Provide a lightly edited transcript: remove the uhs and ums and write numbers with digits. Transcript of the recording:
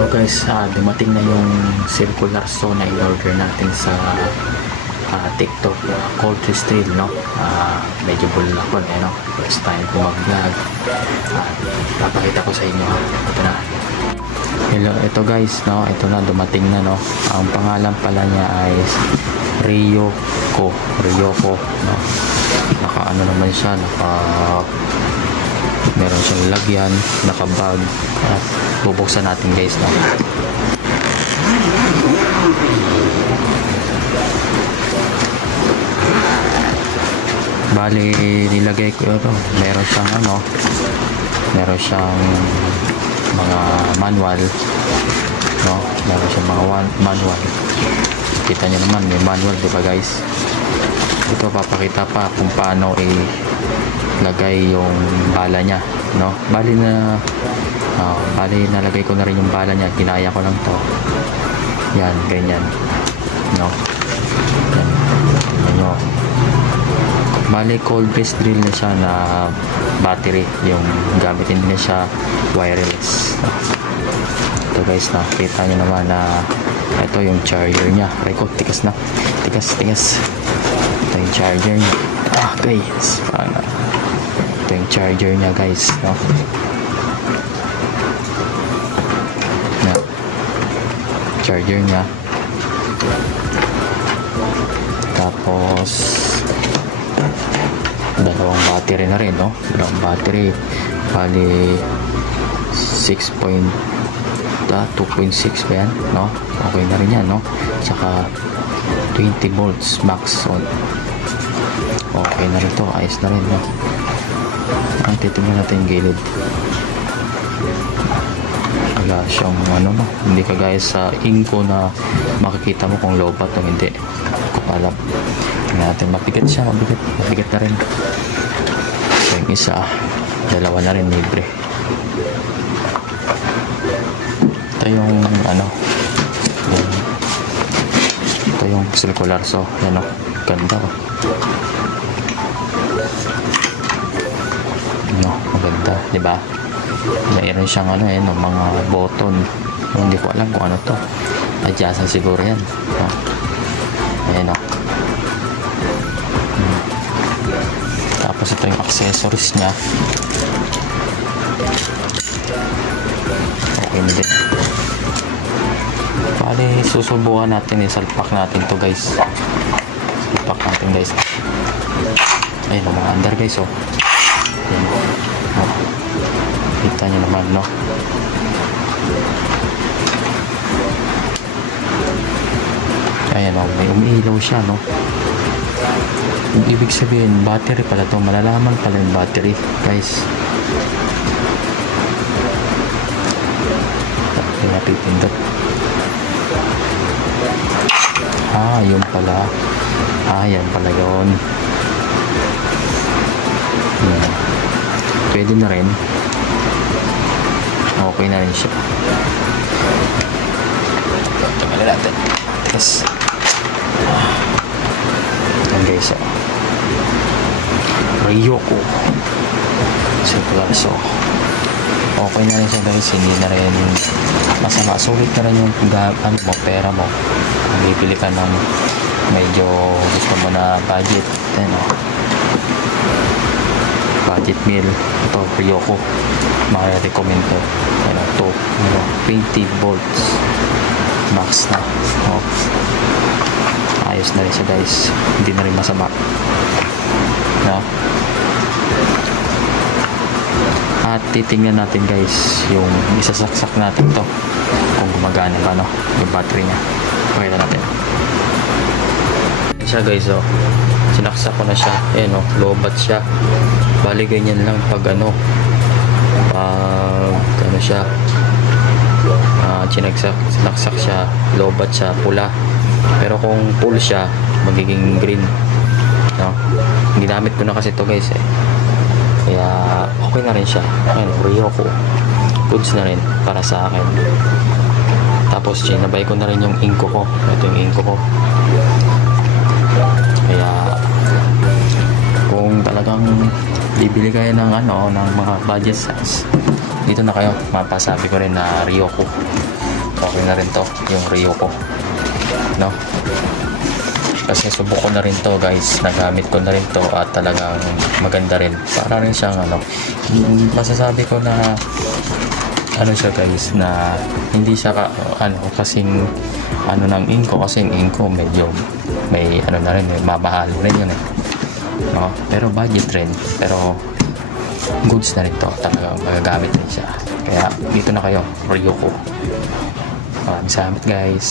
Hello guys, dumating na yung circular saw na in-order natin sa TikTok, cold drill, no? Medyo bulakon, no? First time ko mag-vlog. Papakita ko sa inyo, ito na. Hello, ito guys, no? Ito na, dumating na, no? Ang pangalan pala niya ay Ryoko, no? Naka-ano naman siya, meron siyang lagyan, naka-bag. At bubuksan natin guys, no? Bali, nilagay ko ito. Meron siyang meron siyang mga manual, no? Meron siyang mga manual. Kita nyo naman, may manual, diba guys? Ito, papakita pa kung paano lagay yung bala niya, no? Bali nalagay ko na rin yung bala niya, ginaya ko lang to. Yan, ganyan, no? Yan, ano. Bali cold press drill na siya na battery, yung gamitin niya siya wireless. Ito guys, nakita niyo naman na ito yung charger niya. Reko, tigas na, tigas. Ito yung charger niya. Guys, ito yung charger niya guys, no? Charger niya. Tapos dalawang battery na rin, no? Dalawang battery, bali 2.6 ba yan, no? Okay na rin yan, no? Tsaka 20 volts max on. Okay na rin to, ayos na rin, no? Ang titignan natin yung gilid. Wala siyang no? Hindi kagaya sa Inco na makikita mo kung low bat o hindi. Alam natin, mabigat siya, mabigat na rin. So yung isa, dalawa na rin libre. Ito yung ito yung circular saw. Yan, ganda, maganda, diba? Mayroon siyang mga button. Hindi ko alam kung ano to. Adjustan siguro yan, no? Ayan, tapos ito yung accessories niya. Okay na din. Bali, susubukan natin, isalpak natin to guys. Salpak natin guys. Ayun, mga under guys, ayan. Kita nyo naman, no? Ayan, may umiilaw siya, no? Yung ibig sabihin, battery pala to. Malalaman pala yung battery, guys. Yung napipindot. Yun pala. Yan pala yun. Pwede na rin. Okay na rin siya. Tanggalin natin. Yes. Ayan guys, Ryoko circular saw. Okay na rin siya guys, hindi na rin masama. Sulit na rin yung pera mo. Bibili ka ng medyo gusto mo na budget. Budget meal. Ito, Ryoko, maka-recommend ko. 20 volts max na, ayos na rin siya guys, hindi na rin masama, no? At titingnan natin guys yung isasaksak natin to kung gumagana ba, no? Yung battery nya. Pakita natin siya guys, sinaksak ko na siya. Ayan, low bat siya. Bali ganyan lang pag siya, sinaksak siya, low bat siya, pula. Pero kung full siya, magiging green, no? Ginamit ko na kasi to guys, kaya okay na rin siya. Ayun, Ryoko, goods na rin para sa akin. Tapos sinabay ko na rin yung Inco ko. Ito yung Inco ko. Kaya kung talagang bibili kayo ng ng mga budget size, dito na kayo. Mapasabi ko rin na Ryoko. okay na rin to, yung Ryoko, no? Kasi subok ko na rin to guys, nagamit ko na rin to at talagang maganda rin. Para rin siyang masasabi ko na siya guys, na hindi siya kasing ng Inco, kasi yung Inco medyo may na rin, may mamahal rin yun no? Pero budget rin, pero goods na rin to, talagang magagamit rin siya. Kaya dito na kayo, Ryoko. Maraming salamat guys.